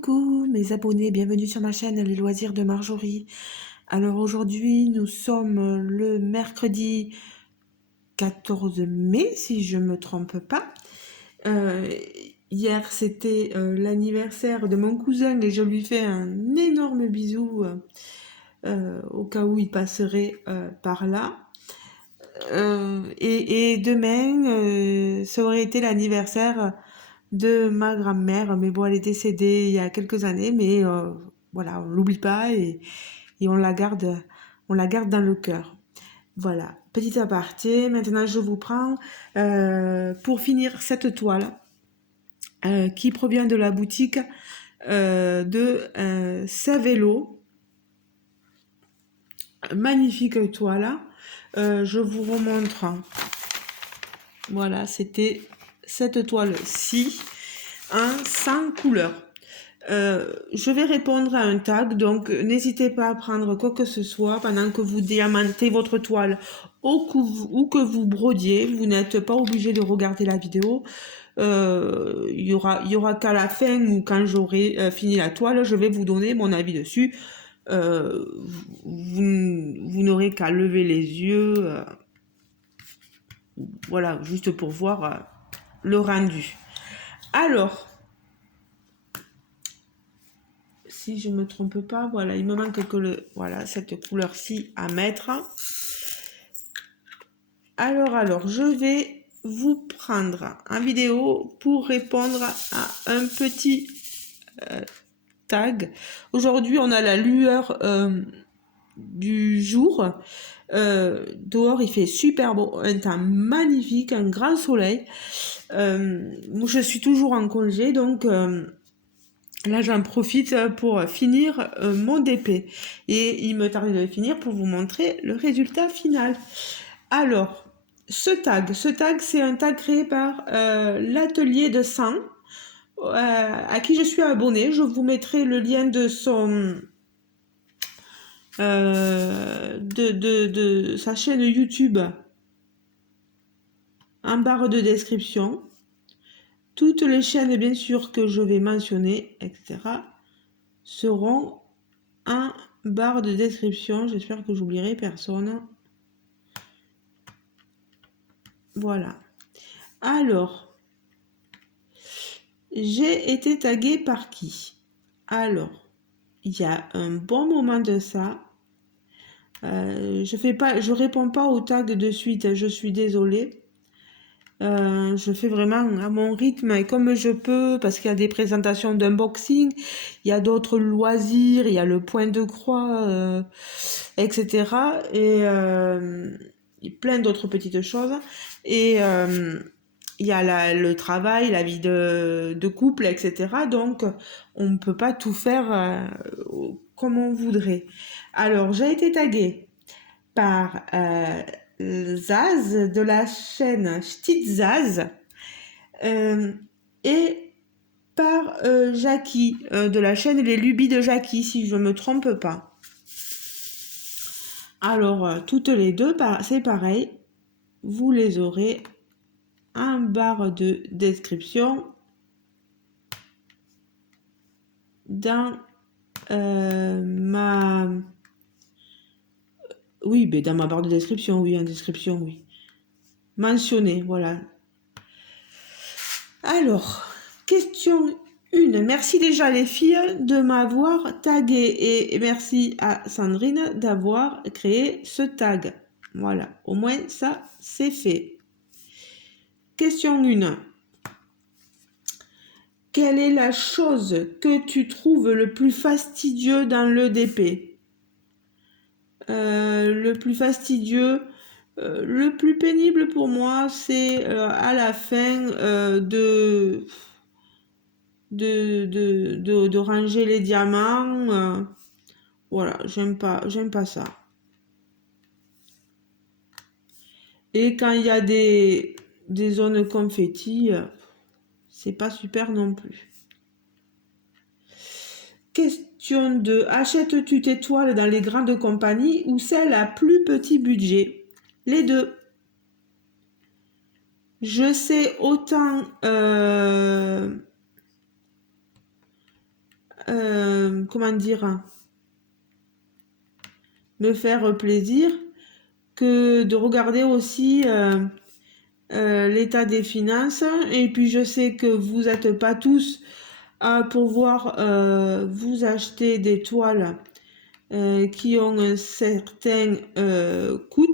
Coucou mes abonnés, bienvenue sur ma chaîne Les Loisirs de Marjorie. Alors aujourd'hui nous sommes le mercredi 14 mai si je me trompe pas. Euh, Hier c'était l'anniversaire de mon cousin et je lui fais un énorme bisou au cas où il passerait par là. Et demain ça aurait été l'anniversaire de ma grand-mère, mais bon, elle est décédée il y a quelques années, mais voilà, on l'oublie pas et on la garde dans le cœur. Voilà, petit aparté. Maintenant, je vous prends pour finir cette toile qui provient de la boutique de Savello. Magnifique toile. Je vous remontre. Voilà, c'était cette toile-ci, sans couleur. Je vais répondre à un tag, donc n'hésitez pas à prendre quoi que ce soit pendant que vous diamantez votre toile ou que vous brodiez. Vous n'êtes pas obligé de regarder la vidéo. Il y aura qu'à la fin ou quand j'aurai fini la toile, je vais vous donner mon avis dessus. Vous n'aurez qu'à lever les yeux, voilà, juste pour voir le rendu. Alors, si je me trompe pas, voilà, il me manque que voilà, cette couleur-ci à mettre. Alors, je vais vous prendre en vidéo pour répondre à un petit tag. Aujourd'hui, on a la lueur du jour. Dehors, il fait super beau, un temps magnifique, un grand soleil. Je suis toujours en congé, donc là, j'en profite pour finir mon DP. Et il me tarde de finir pour vous montrer le résultat final. Alors, ce tag, c'est un tag créé par l'atelier de sang, à qui je suis abonnée. Je vous mettrai le lien de son... de sa chaîne YouTube en barre de description. Toutes les chaînes, bien sûr, que je vais mentionner, etc., seront en barre de description. J'espère que j'oublierai personne. Voilà. Alors, j'ai été taguée par qui? Alors, il y a un bon moment de ça. Je réponds pas aux tags de suite, je suis désolée. Je fais vraiment à mon rythme et comme je peux, parce qu'il y a des présentations d'unboxing, il y a d'autres loisirs, il y a le point de croix, etc. Et plein d'autres petites choses. Et il y a le travail, la vie de couple, etc. Donc, on ne peut pas tout faire comme on voudrait. Alors, j'ai été taguée par Zaz de la chaîne Zaz et par Jackie de la chaîne Les Lubies de Jackie, si je ne me trompe pas. Alors, toutes les deux, c'est pareil, vous les aurez en barre de description dans ma... Oui, mais dans ma barre de description, oui, en description, oui. Mentionné, voilà. Alors, question 1. Merci déjà les filles de m'avoir tagué et merci à Sandrine d'avoir créé ce tag. Voilà, au moins ça, c'est fait. Question 1. Quelle est la chose que tu trouves le plus fastidieux dans le DP? Le plus fastidieux, le plus pénible pour moi, c'est à la fin de ranger les diamants. Voilà, j'aime pas ça. Et quand il y a des zones confetti, c'est pas super non plus. Question 2. Achètes-tu tes toiles dans les grandes compagnies ou celles à plus petit budget? Les deux. Je sais autant comment dire, me faire plaisir que de regarder aussi l'état des finances. Et puis je sais que vous n'êtes pas tous à pouvoir vous acheter des toiles qui ont un certain coût,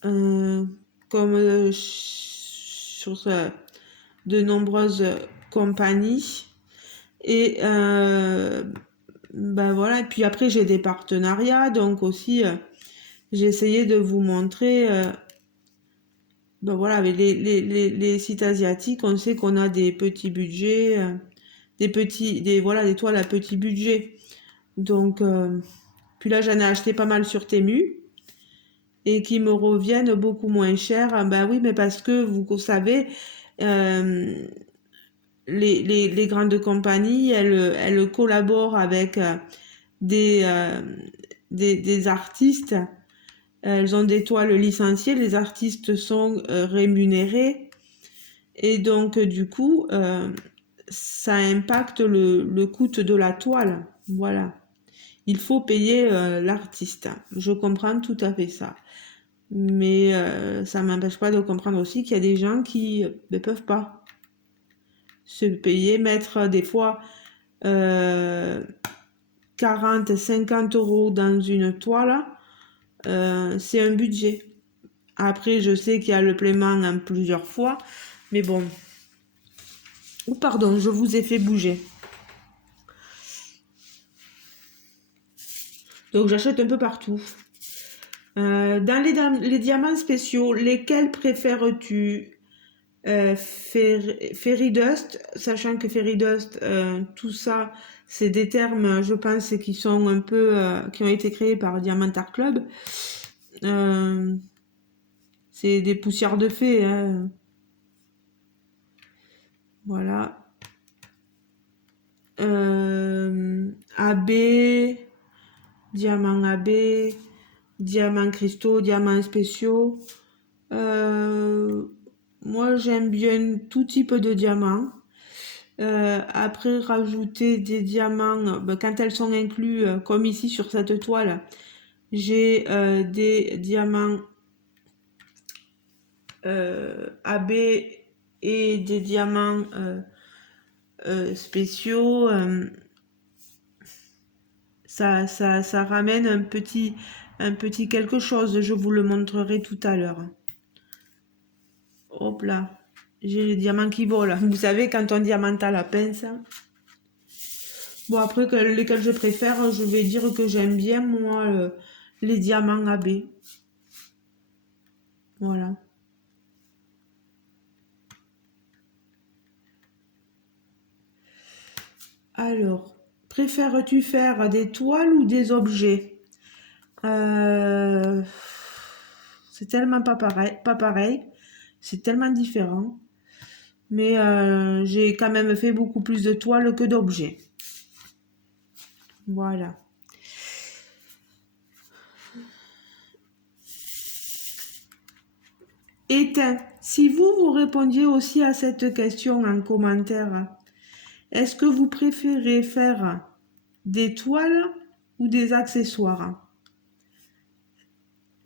comme sur de nombreuses compagnies. Et ben voilà, et puis après j'ai des partenariats, donc aussi j'ai essayé de vous montrer, ben voilà, avec les sites asiatiques, on sait qu'on a des petits budgets, voilà, des toiles à petit budget. Donc, puis là j'en ai acheté pas mal sur Temu et qui me reviennent beaucoup moins cher. Ben oui, mais parce que vous savez, les grandes compagnies, elles collaborent avec des artistes. Elles ont des toiles licenciées, les artistes sont rémunérés et donc du coup, ça impacte le coût de la toile. Voilà. Il faut payer l'artiste. Je comprends tout à fait ça. Mais ça m'empêche pas de comprendre aussi qu'il y a des gens qui ne peuvent pas se payer, mettre des fois 40, 50 euros dans une toile, c'est un budget. Après, je sais qu'il y a le paiement en plusieurs fois, mais bon. Oh, pardon, je vous ai fait bouger. Donc, j'achète un peu partout. Dans les diamants spéciaux, lesquels préfères-tu? Fairy Dust, sachant que Fairy Dust, tout ça, c'est des termes, je pense, qui sont un peu, qui ont été créés par Diamant Art Club. C'est des poussières de fées, hein. Voilà. AB, diamant AB, diamants cristaux, diamants spéciaux. Moi, j'aime bien tout type de diamants. Après, rajouter des diamants, ben, quand elles sont inclus, comme ici sur cette toile, j'ai des diamants AB et des diamants spéciaux. Ça ramène un petit quelque chose. Je vous le montrerai tout à l'heure. Hop là. J'ai les diamants qui volent. Vous savez, quand on diamante à la pince. Bon, après, lesquels je préfère, je vais dire que j'aime bien, moi, les diamants AB. Voilà. Alors, préfères-tu faire des toiles ou des objets? C'est tellement pas pareil. C'est tellement différent. Mais j'ai quand même fait beaucoup plus de toiles que d'objets. Voilà. Et si vous répondiez aussi à cette question en commentaire, est-ce que vous préférez faire des toiles ou des accessoires?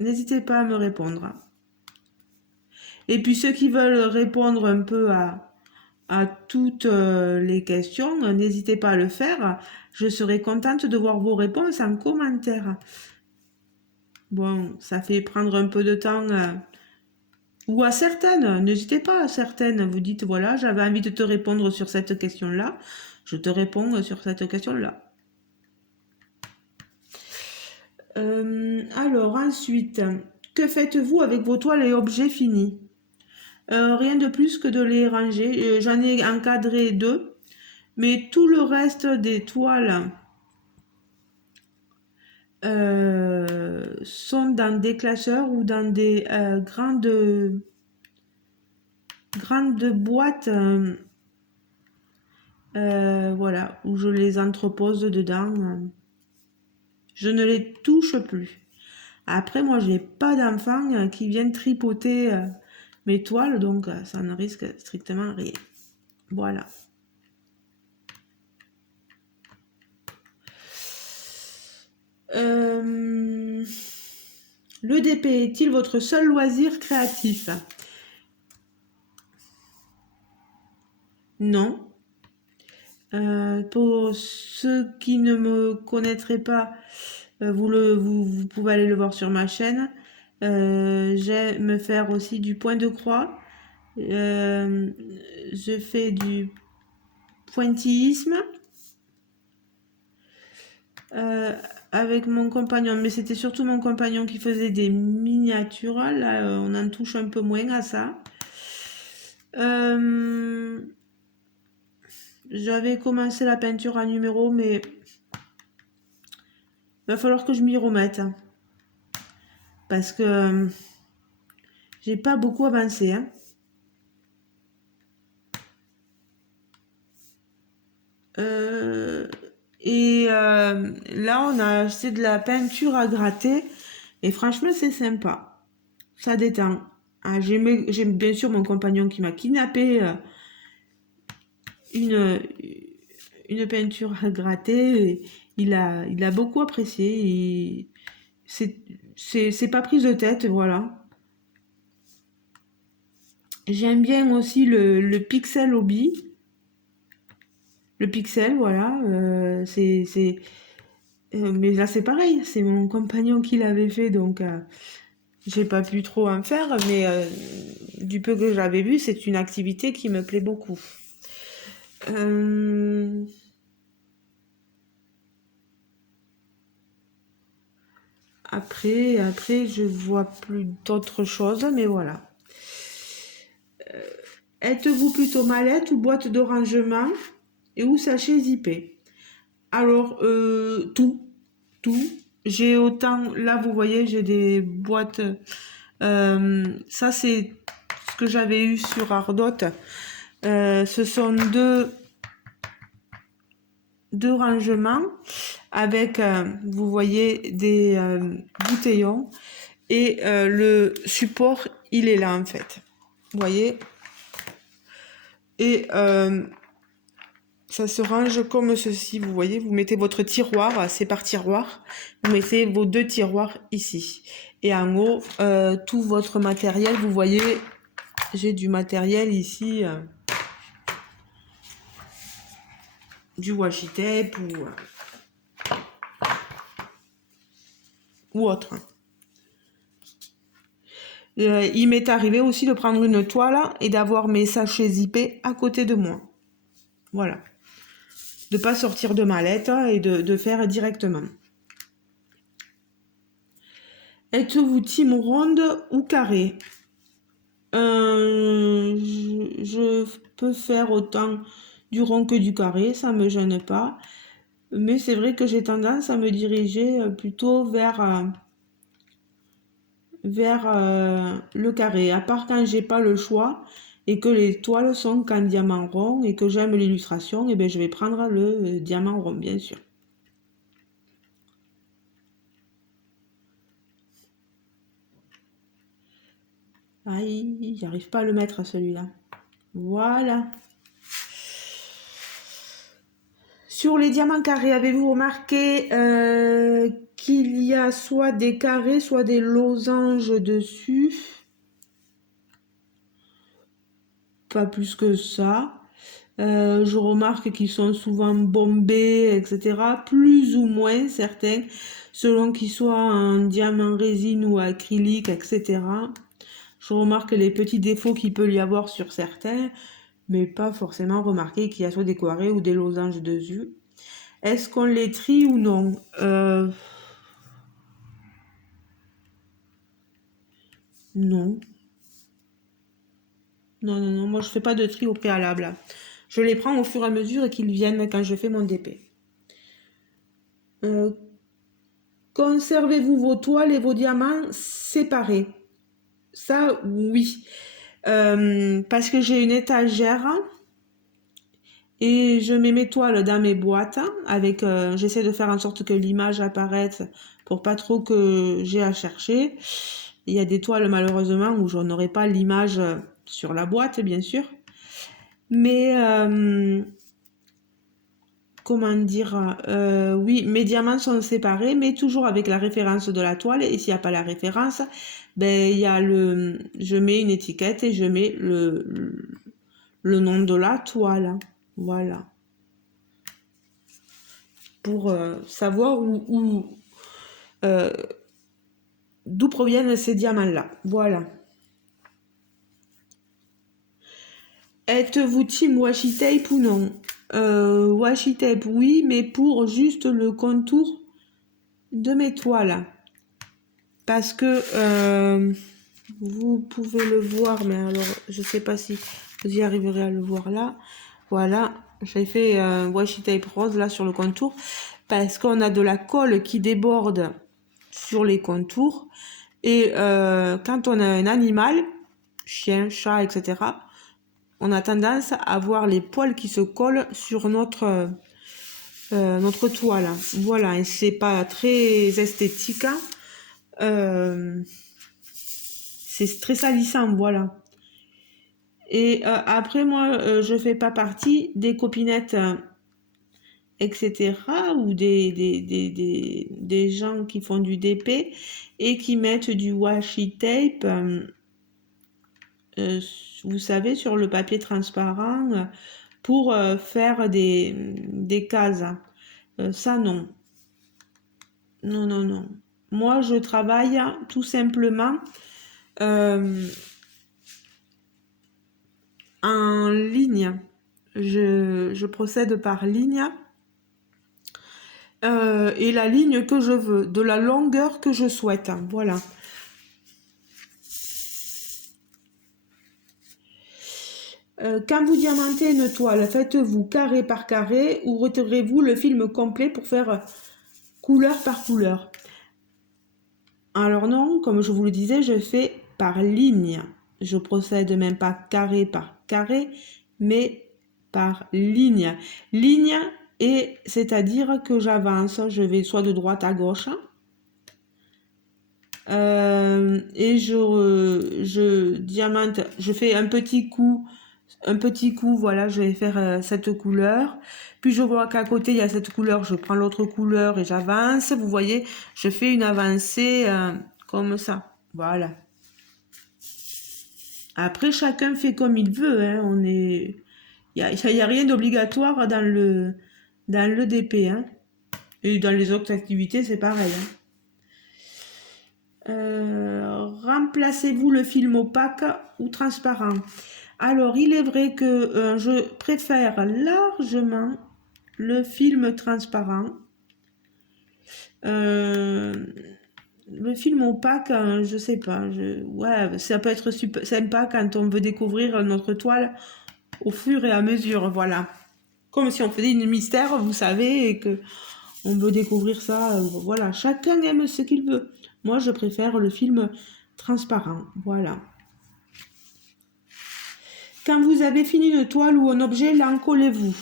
N'hésitez pas à me répondre. Et puis ceux qui veulent répondre un peu à toutes les questions, n'hésitez pas à le faire. Je serai contente de voir vos réponses en commentaire. Bon, ça fait prendre un peu de temps. Ou à certaines, n'hésitez pas à certaines. Vous dites, voilà, j'avais envie de te répondre sur cette question-là. Je te réponds sur cette question-là. Alors, ensuite, que faites-vous avec vos toiles et objets finis? Rien de plus que de les ranger. J'en ai encadré 2, mais tout le reste des toiles sont dans des classeurs ou dans des grandes boîtes, voilà, où je les entrepose dedans. Je ne les touche plus. Après, moi, je n'ai pas d'enfants qui viennent tripoter mes toiles, donc ça ne risque strictement rien. Voilà. Le DP est-il votre seul loisir créatif? Non. Pour ceux qui ne me connaîtraient pas, vous pouvez aller le voir sur ma chaîne. J'aime faire aussi du point de croix. Je fais du pointillisme avec mon compagnon, mais c'était surtout mon compagnon qui faisait des miniatures. Là, on en touche un peu moins à ça. J'avais commencé la peinture à numéro, mais il va falloir que je m'y remette. Parce que j'ai pas beaucoup avancé. Hein. Là, on a acheté de la peinture à gratter. Et franchement, c'est sympa. Ça détend. Ah, j'ai bien sûr mon compagnon qui m'a kidnappé une peinture à gratter. Et il a beaucoup apprécié. Et c'est pas prise de tête, voilà. J'aime bien aussi le pixel hobby. Le pixel, voilà. Mais là, c'est pareil. C'est mon compagnon qui l'avait fait, donc j'ai pas pu trop en faire. Mais du peu que j'avais vu, c'est une activité qui me plaît beaucoup. Après, je vois plus d'autres choses, mais voilà. Êtes-vous plutôt mallette ou boîte de rangement et ou sachet zippé? Alors, tout. J'ai autant, là vous voyez, j'ai des boîtes. Ça, c'est ce que j'avais eu sur Ardot. Ce sont deux rangements avec, vous voyez, des bouteillons. Et le support, il est là en fait. Vous voyez? Et ça se range comme ceci. Vous voyez, vous mettez votre tiroir, c'est par tiroir. Vous mettez vos deux tiroirs ici. Et en haut, tout votre matériel. Vous voyez, j'ai du matériel ici. Du washi tape ou autre. Il m'est arrivé aussi de prendre une toile et d'avoir mes sachets zippés à côté de moi. Voilà. De pas sortir de mallette et de faire directement. Êtes-vous team ronde ou carré? Je peux faire autant du rond que du carré, ça me gêne pas. Mais c'est vrai que j'ai tendance à me diriger plutôt vers le carré. À part quand j'ai pas le choix et que les toiles sont qu'en diamant rond et que j'aime l'illustration, et bien je vais prendre le diamant rond, bien sûr. Aïe, j'arrive pas à le mettre celui-là. Voilà. Sur les diamants carrés, avez-vous remarqué qu'il y a soit des carrés, soit des losanges dessus? Pas plus que ça. Je remarque qu'ils sont souvent bombés, etc. Plus ou moins certains, selon qu'ils soient en diamant résine ou acrylique, etc. Je remarque les petits défauts qu'il peut y avoir sur certains, mais pas forcément remarquer qu'il y a soit des carrés ou des losanges dessus. Est-ce qu'on les trie ou non? Non. Non, moi je fais pas de tri au préalable. Je les prends au fur et à mesure qu'ils viennent quand je fais mon DP. Conservez-vous vos toiles et vos diamants séparés? Ça, oui. Parce que j'ai une étagère et je mets mes toiles dans mes boîtes avec, j'essaie de faire en sorte que l'image apparaisse pour pas trop que j'ai à chercher. Il y a des toiles malheureusement où je n'aurai pas l'image sur la boîte, bien sûr. Mais comment dire, oui, mes diamants sont séparés, mais toujours avec la référence de la toile. Et s'il n'y a pas la référence, ben, il y a je mets une étiquette et je mets le nom de la toile. Voilà. Pour savoir d'où proviennent ces diamants-là. Voilà. Êtes-vous team washi tape ou non? Washi tape, oui, mais pour juste le contour de mes toiles. Parce que vous pouvez le voir, mais alors je sais pas si vous y arriverez à le voir là. Voilà, j'ai fait un washi tape rose là sur le contour parce qu'on a de la colle qui déborde sur les contours. Et quand on a un animal, chien, chat, etc., on a tendance à voir les poils qui se collent sur notre toile. Voilà, et c'est pas très esthétique. C'est très salissant, voilà. Et après, moi, je fais pas partie des copinettes, etc., ou des gens qui font du DP et qui mettent du washi tape, vous savez, sur le papier transparent pour faire des cases. Ça, non. Non, non, non. Moi, je travaille tout simplement en ligne. Je procède par ligne. Et la ligne que je veux, de la longueur que je souhaite. Voilà. Quand vous diamantez une toile, faites-vous carré par carré ou retirez-vous le film complet pour faire couleur par couleur? Alors non, comme je vous le disais, je fais par ligne. Je procède même pas carré par carré, mais par ligne. Ligne, et c'est-à-dire que j'avance, je vais soit de droite à gauche, et je diamante, je fais un petit coup, voilà, je vais faire cette couleur. Puis je vois qu'à côté il y a cette couleur, je prends l'autre couleur et j'avance. Vous voyez, je fais une avancée comme ça. Voilà. Après, chacun fait comme il veut. Hein. Il y a rien d'obligatoire dans le DP. Hein. Et dans les autres activités, c'est pareil. Hein. Remplacez-vous le film opaque ou transparent? Alors, il est vrai que je préfère largement le film transparent. Le film opaque, je sais pas. Ouais, ça peut être super sympa quand on veut découvrir notre toile au fur et à mesure. Voilà. Comme si on faisait une mystère, vous savez, et que on veut découvrir ça. Voilà. Chacun aime ce qu'il veut. Moi, je préfère le film transparent. Voilà. Quand vous avez fini une toile ou un objet, l'encollez-vous?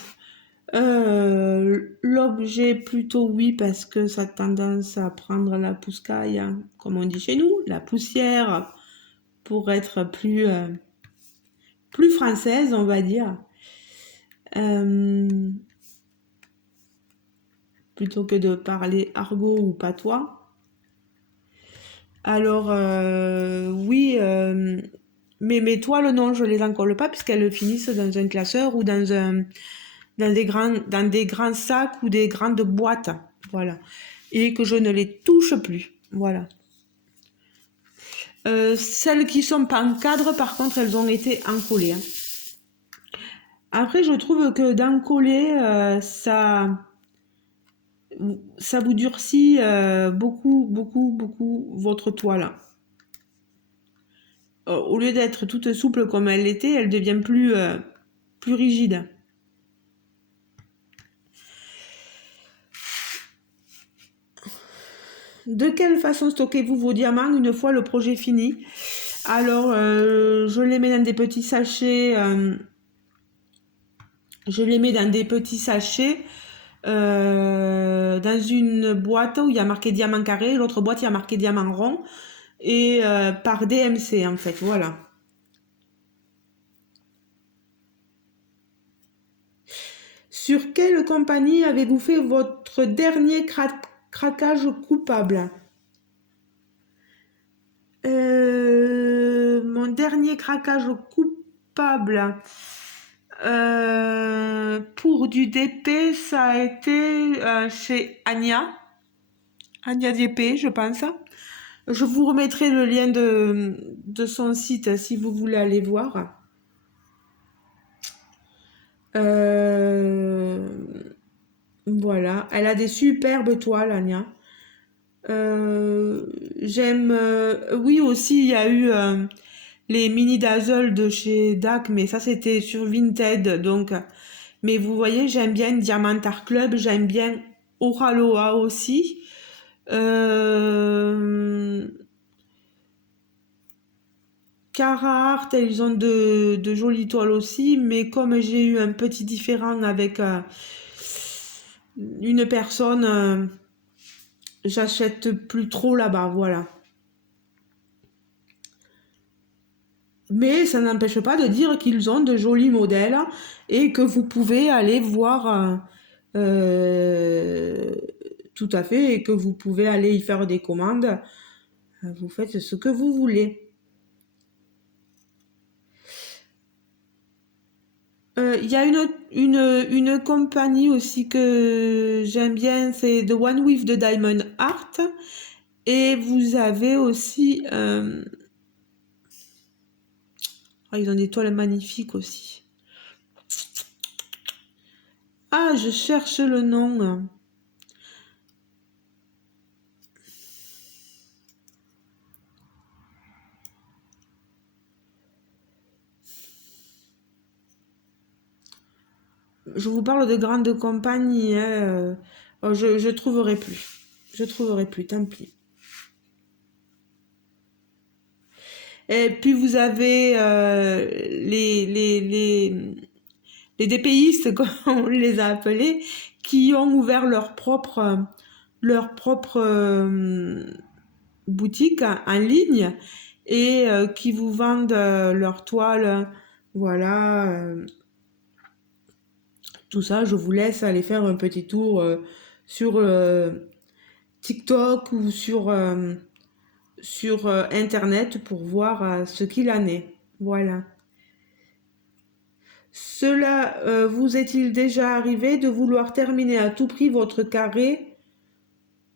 L'objet plutôt oui, parce que ça a tendance à prendre la pouscaille, hein, comme on dit chez nous, la poussière, pour être plus française, on va dire. Plutôt que de parler argot ou patois. Alors, oui, mais mes toiles, non, je les encolle pas puisqu'elles finissent dans un classeur ou dans des grands sacs ou des grandes boîtes. Voilà. Et que je ne les touche plus. Voilà. Celles qui sont pas en cadre, par contre, elles ont été encollées. Hein. Après, je trouve que d'encoller, ça vous durcit beaucoup, beaucoup, beaucoup votre toile. Au lieu d'être toute souple comme elle l'était, elle devient plus rigide. De quelle façon stockez-vous vos diamants une fois le projet fini? Alors, je les mets dans des petits sachets. Dans une boîte où il y a marqué diamant carré, l'autre boîte il y a marqué diamant rond, et par DMC en fait, voilà. Sur quelle compagnie avez-vous fait votre dernier craquage coupable? Mon dernier craquage coupable pour du DP, ça a été chez Anya DP, je pense. Je vous remettrai le lien de son site si vous voulez aller voir. Voilà, elle a des superbes toiles, Anya. J'aime. Oui, aussi, il y a eu les mini dazzle de chez DAC, mais ça c'était sur Vinted. Donc, mais vous voyez, j'aime bien Diamant Art Club, j'aime bien Oraloa aussi. Cara Art, ils ont de jolies toiles aussi, mais comme j'ai eu un petit différend avec une personne, j'achète plus trop là-bas, voilà. Mais ça n'empêche pas de dire qu'ils ont de jolis modèles et que vous pouvez aller voir euh, tout à fait et que vous pouvez aller y faire des commandes. Vous faites ce que vous voulez. Il y a une compagnie aussi que j'aime bien, c'est The One with the Diamond Art. Et vous avez aussi... ils ont des toiles magnifiques aussi. Ah, je cherche le nom. Je vous parle de grandes compagnies. Hein. Je trouverai plus. Je trouverai plus, tant pis. Et puis vous avez les DPistes, comme on les a appelés, qui ont ouvert leur propre boutique en ligne et qui vous vendent leurs toiles. Voilà. Tout ça, je vous laisse aller faire un petit tour sur TikTok ou sur Internet pour voir ce qu'il en est. Voilà. Cela vous est-il déjà arrivé de vouloir terminer à tout prix votre carré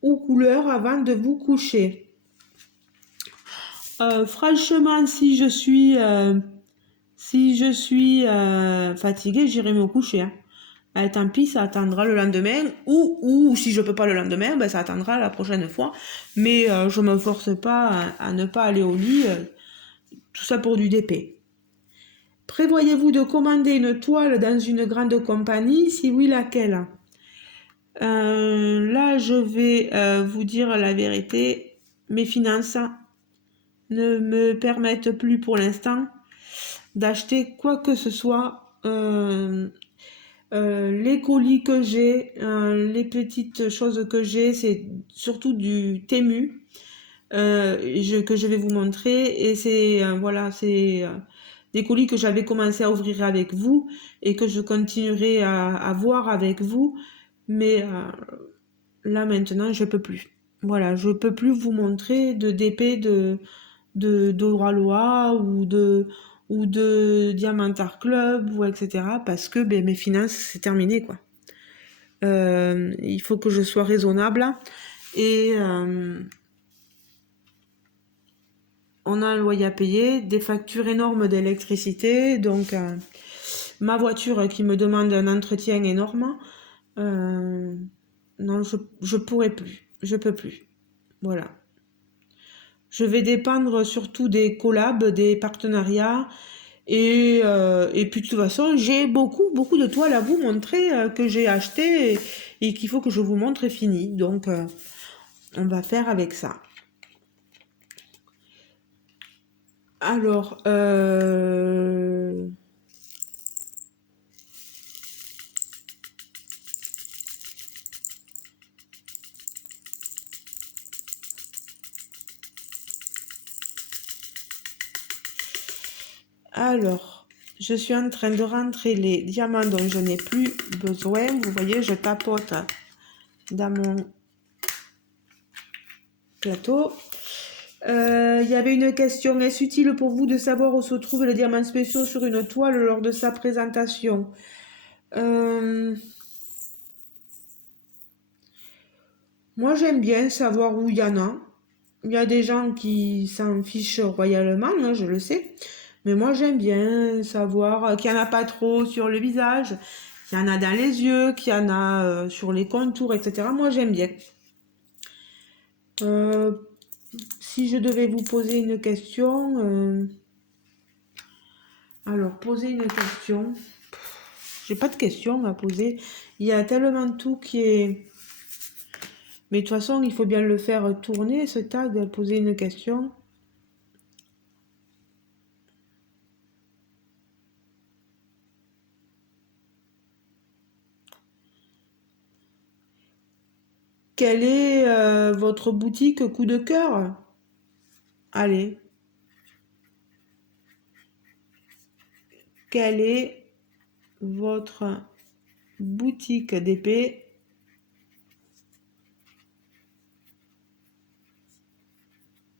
ou couleur avant de vous coucher? Franchement, si je suis fatiguée, j'irai me coucher. Hein. Tant pis, ça attendra le lendemain. Ou si je peux pas le lendemain, ben, ça attendra la prochaine fois. Mais je me force pas à ne pas aller au lit. Tout ça pour du DP. Prévoyez-vous de commander une toile dans une grande compagnie? Si oui, laquelle? Là, je vais vous dire la vérité. Mes finances ne me permettent plus pour l'instant d'acheter quoi que ce soit. Les colis que j'ai, les petites choses que j'ai, c'est surtout du Temu que je vais vous montrer. Et c'est voilà, c'est des colis que j'avais commencé à ouvrir avec vous et que je continuerai à voir avec vous. Mais là maintenant, je peux plus. Voilà, je peux plus vous montrer de DP d'Oraloa ou de Diamant Art Club ou etc. parce que ben, mes finances c'est terminé quoi. Il faut que je sois raisonnable et on a un loyer à payer, des factures énormes d'électricité, donc ma voiture qui me demande un entretien énorme. Non, je pourrais plus, je peux plus. Voilà. Je vais dépendre surtout des collabs, des partenariats. Et puis de toute façon, j'ai beaucoup de toiles à vous montrer que j'ai acheté et qu'il faut que je vous montre est fini. Donc, on va faire avec ça. Alors, alors, Je suis en train de rentrer les diamants dont je n'ai plus besoin. Vous voyez, je tapote dans mon plateau. Il y avait une question. Est-ce utile pour vous de savoir où se trouvent les diamants spéciaux sur une toile lors de sa présentation? Moi, j'aime bien savoir où il y en a. Il y a des gens qui s'en fichent royalement, hein, je le sais. Mais moi, j'aime bien savoir qu'il n'y en a pas trop sur le visage, qu'il y en a dans les yeux, qu'il y en a sur les contours, etc. Moi, j'aime bien. Si je devais vous poser une question... Alors, poser une question... J'ai pas de question à poser. Il y a tellement tout qui est... Mais de toute façon, il faut bien le faire tourner, ce tag, poser une question. Quelle est votre boutique coup de cœur? Allez. Quelle est votre boutique d'épée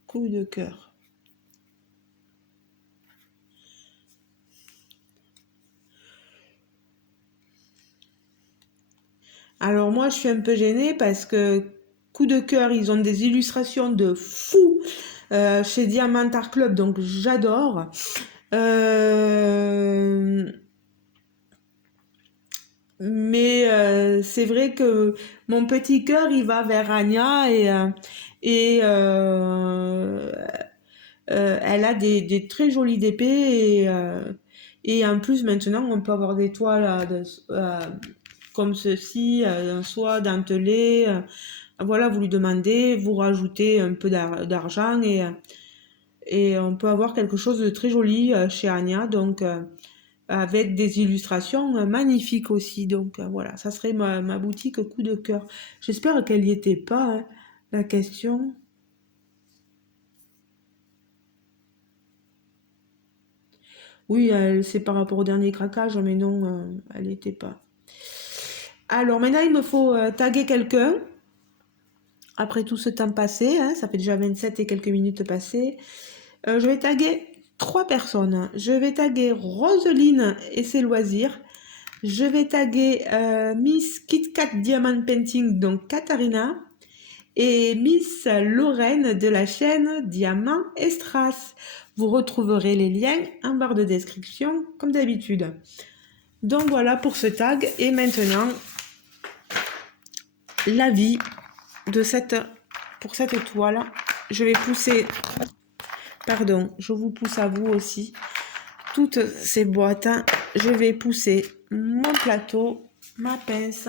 coup de cœur? Alors moi, je suis un peu gênée parce que coup de cœur, ils ont des illustrations de fou chez Diamant Art Club, donc j'adore. Mais c'est vrai que mon petit cœur, il va vers Anya et elle a des très jolies épées et en plus maintenant on peut avoir des toiles comme ceci, soit dentelées. Voilà, vous lui demandez, vous rajoutez un peu d'argent et on peut avoir quelque chose de très joli chez Anya. Donc avec des illustrations magnifiques aussi. Donc voilà, ça serait ma boutique coup de cœur. J'espère qu'elle n'y était pas, hein, la question. Oui, c'est par rapport au dernier craquage, mais non, elle n'y était pas. Alors maintenant, il me faut taguer quelqu'un. Après tout ce temps passé, hein, ça fait déjà 27 et quelques minutes passées. Je vais taguer 3 personnes. Je vais taguer Roseline et ses loisirs. Je vais taguer Miss Kit Kat Diamond Painting, donc Katharina, et Miss Lorraine de la chaîne Diamant et Strass. Vous retrouverez les liens en barre de description, comme d'habitude. Donc voilà pour ce tag. Et maintenant, l'avis de pour cette toile. Je vais pousser, pardon, je vous pousse à vous aussi. Toutes ces boîtes, je vais pousser mon plateau, ma pince.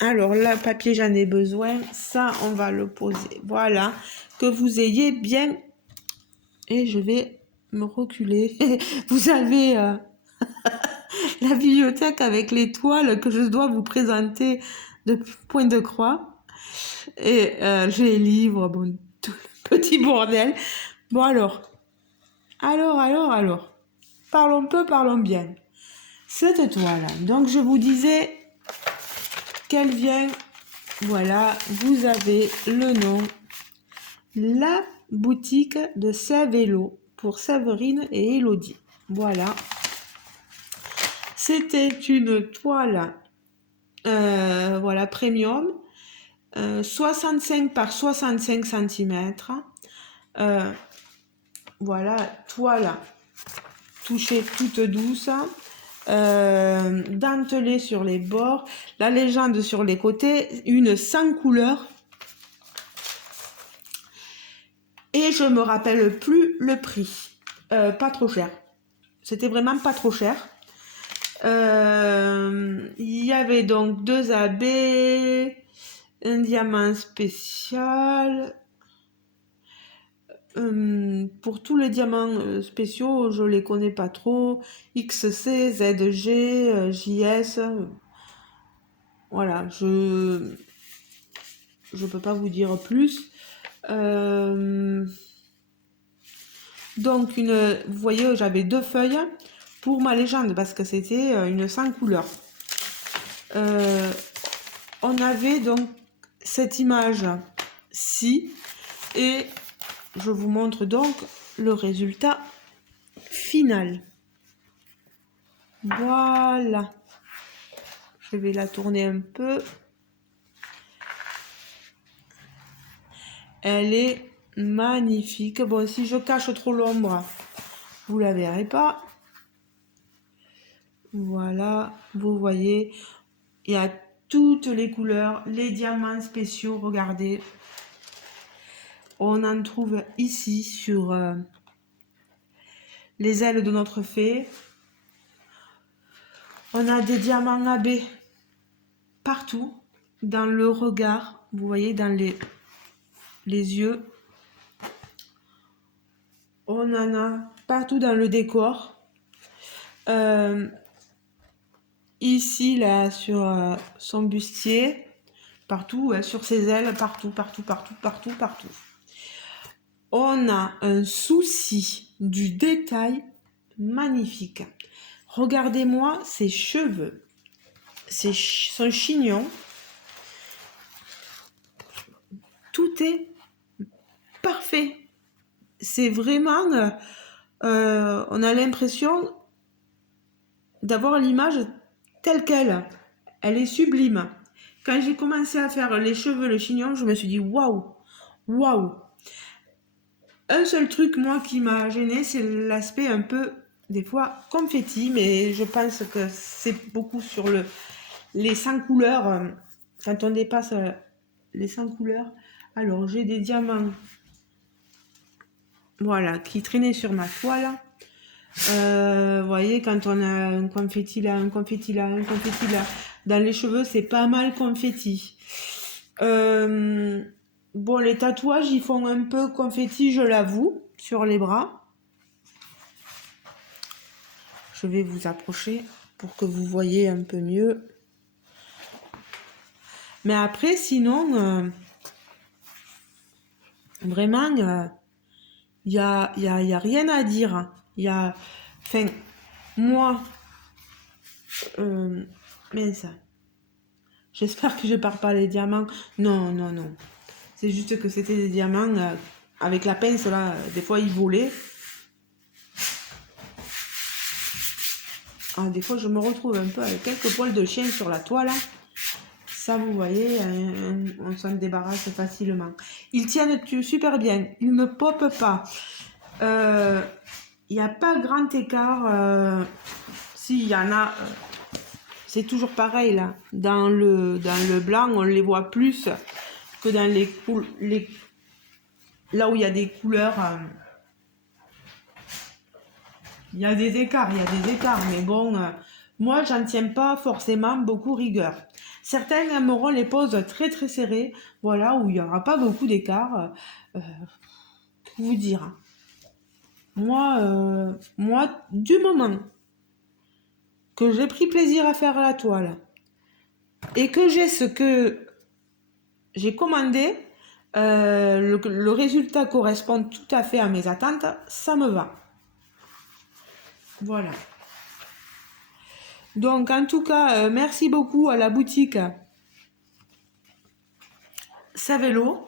Alors là, papier, j'en ai besoin. Ça, on va le poser. Voilà. Que vous ayez bien... Et je vais me reculer. Vous avez la bibliothèque avec les toiles que je dois vous présenter de point de croix. Et les livres, bon, tout le petit bordel. Bon alors. Parlons peu, parlons bien. Cette toile, donc je vous disais qu'elle vient... Voilà, vous avez le nom. La boutique de Savello pour Séverine et Elodie. Voilà. C'était une toile voilà, premium. 65 par 65 cm. Voilà, toile touchée toute douce. Dentelée sur les bords. La légende sur les côtés. Une sans couleur. Et je me rappelle plus le prix. Pas trop cher. C'était vraiment pas trop cher. Il y avait donc 2 AB, un diamant spécial. Pour tous les diamants spéciaux, je les connais pas trop. XC, ZG, JS. Voilà, je peux pas vous dire plus. Donc, vous voyez, j'avais 2 feuilles pour ma légende parce que c'était une 100 couleurs. On avait donc cette image-ci et je vous montre donc le résultat final. Voilà. Je vais la tourner un peu. Elle est magnifique. Bon, si je cache trop l'ombre, vous la verrez pas. Voilà, vous voyez, il y a toutes les couleurs, les diamants spéciaux, regardez. On en trouve ici sur les ailes de notre fée. On a des diamants AB partout, dans le regard, vous voyez, dans les yeux. On en a partout dans le décor. Ici, là, sur son bustier, partout, sur ses ailes, partout. On a un souci du détail magnifique. Regardez-moi ses cheveux, son chignon. Tout est parfait. C'est vraiment... on a l'impression d'avoir l'image telle qu'elle. Elle est sublime. Quand j'ai commencé à faire les cheveux, le chignon, je me suis dit waouh, waouh. Un seul truc, moi, qui m'a gêné, c'est l'aspect un peu, des fois, confetti, mais je pense que c'est beaucoup sur les 100 couleurs. Quand on dépasse les 100 couleurs, alors j'ai des diamants, voilà, qui traînaient sur ma toile. Vous voyez, quand on a un confetti là, un confetti là, un confetti là, dans les cheveux, c'est pas mal confetti. Bon, les tatouages, ils font un peu confetti, je l'avoue, sur les bras. Je vais vous approcher pour que vous voyez un peu mieux. Mais après, sinon, vraiment, il y a rien à dire. Enfin, moi, mince. J'espère que je pars pas les diamants. Non. C'est juste que c'était des diamants avec la pince là. Des fois, ils volaient. Ah, des fois, je me retrouve un peu avec quelques poils de chien sur la toile. Ça, vous voyez, on s'en débarrasse facilement. Ils tiennent super bien. Ils ne popent pas. Il n'y a pas grand écart. S'il y en a, c'est toujours pareil là. Dans le blanc, on les voit plus que dans là où il y a des couleurs. Il y a des écarts, mais bon, moi, j'en tiens pas forcément beaucoup rigueur. Certains aimeront les poses très très serrées, voilà, où il n'y aura pas beaucoup d'écart. Que vous dire. Moi, du moment que j'ai pris plaisir à faire la toile et que j'ai ce que j'ai commandé, le résultat correspond tout à fait à mes attentes, ça me va. Voilà. Donc, en tout cas, merci beaucoup à la boutique Savello.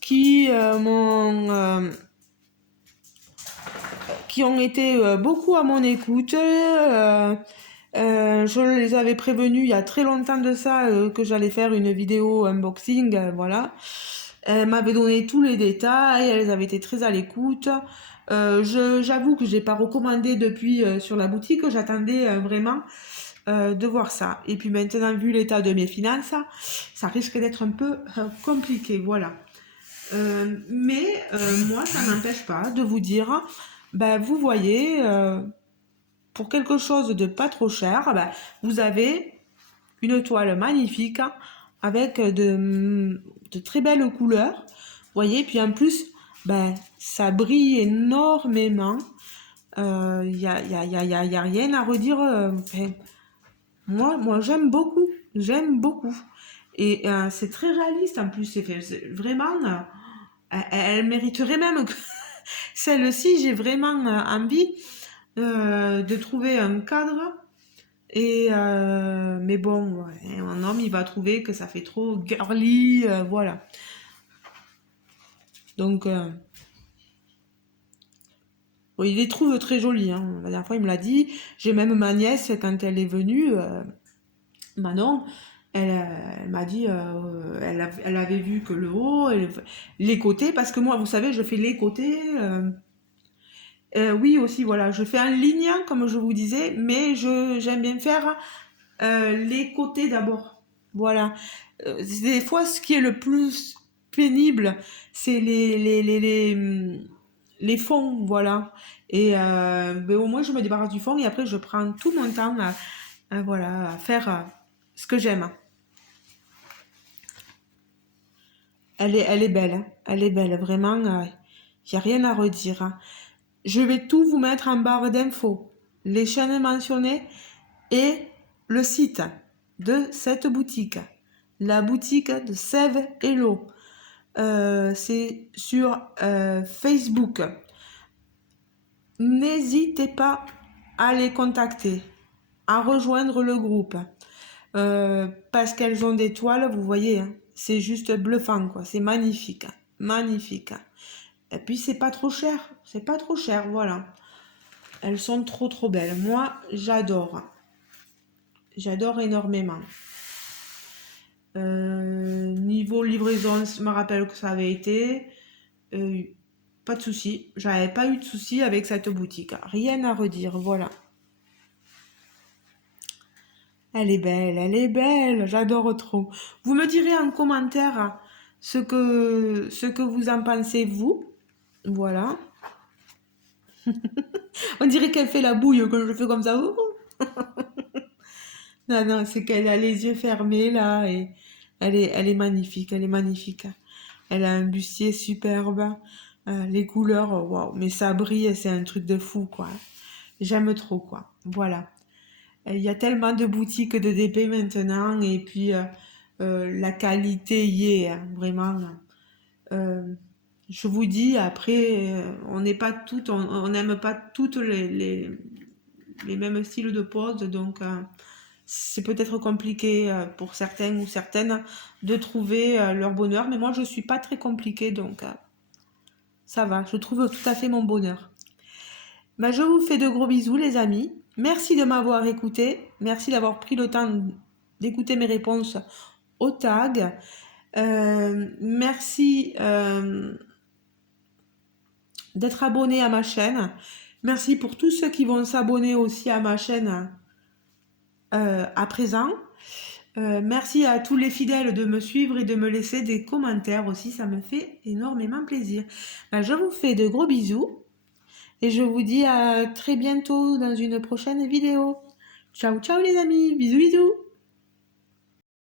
Qui ont été beaucoup à mon écoute. Je les avais prévenus il y a très longtemps de ça que j'allais faire une vidéo unboxing, voilà. Elles m'avaient donné tous les détails, elles avaient été très à l'écoute. J'avoue que j'ai pas recommandé depuis sur la boutique, j'attendais vraiment de voir ça. Et puis maintenant, vu l'état de mes finances, ça risque d'être un peu compliqué, voilà. Mais moi, ça n'empêche pas de vous dire, ben, vous voyez, pour quelque chose de pas trop cher, ben, vous avez une toile magnifique avec de très belles couleurs. Vous voyez, puis en plus, ben, ça brille énormément. Y a rien à redire. Enfin, moi j'aime beaucoup. Et c'est très réaliste en plus. Vraiment, elle mériterait même que celle-ci, j'ai vraiment envie de trouver un cadre. Et mais bon, ouais, un homme, il va trouver que ça fait trop girly, voilà. Donc, bon, il les trouve très jolis. Hein. La dernière fois, il me l'a dit. J'ai même ma nièce, quand elle est venue, Manon, elle m'a dit, elle avait vu que le haut, les côtés, parce que moi, vous savez, je fais les côtés. Oui, aussi, voilà, je fais un ligne, comme je vous disais, mais j'aime bien faire les côtés d'abord. Voilà. Des fois, ce qui est le plus pénible, c'est les fonds, voilà. Et ben, au moins, je me débarrasse du fond et après, je prends tout mon temps voilà, à faire ce que j'aime. Elle est belle, hein. Elle est belle, vraiment. Il n'y a rien à redire. Hein. Je vais tout vous mettre en barre d'infos. Les chaînes mentionnées et le site de cette boutique. La boutique de Sève Hello. C'est sur Facebook. N'hésitez pas à les contacter, à rejoindre le groupe. Parce qu'elles ont des toiles, vous voyez, hein, c'est juste bluffant, quoi. C'est magnifique, hein, magnifique. Hein. Et puis c'est pas trop cher, voilà. Elles sont trop belles. Moi, j'adore. J'adore énormément. Niveau livraison, je me rappelle que ça avait été. Pas de souci. J'avais pas eu de souci avec cette boutique. Rien à redire, voilà. Elle est belle, j'adore trop. Vous me direz en commentaire ce que vous en pensez, vous. Voilà. On dirait qu'elle fait la bouille quand je fais comme ça. Non, non, c'est qu'elle a les yeux fermés là et elle est magnifique, elle est magnifique. Elle a un bustier superbe, les couleurs, waouh, mais ça brille, c'est un truc de fou quoi. J'aime trop quoi. Voilà. Il y a tellement de boutiques de DP maintenant et puis la qualité y est hein, vraiment. Euh, je vous dis après, on n'est pas toutes, on n'aime pas toutes les mêmes styles de pose, donc c'est peut-être compliqué pour certains ou certaines de trouver leur bonheur, mais moi je suis pas très compliquée, donc ça va, je trouve tout à fait mon bonheur. Ben, je vous fais de gros bisous les amis, merci de m'avoir écouté, merci d'avoir pris le temps d'écouter mes réponses au tag, merci d'être abonné à ma chaîne, merci pour tous ceux qui vont s'abonner aussi à ma chaîne à présent. Merci à tous les fidèles de me suivre et de me laisser des commentaires aussi, ça me fait énormément plaisir. Ben, je vous fais de gros bisous et je vous dis à très bientôt dans une prochaine vidéo. Ciao ciao les amis, bisous bisous.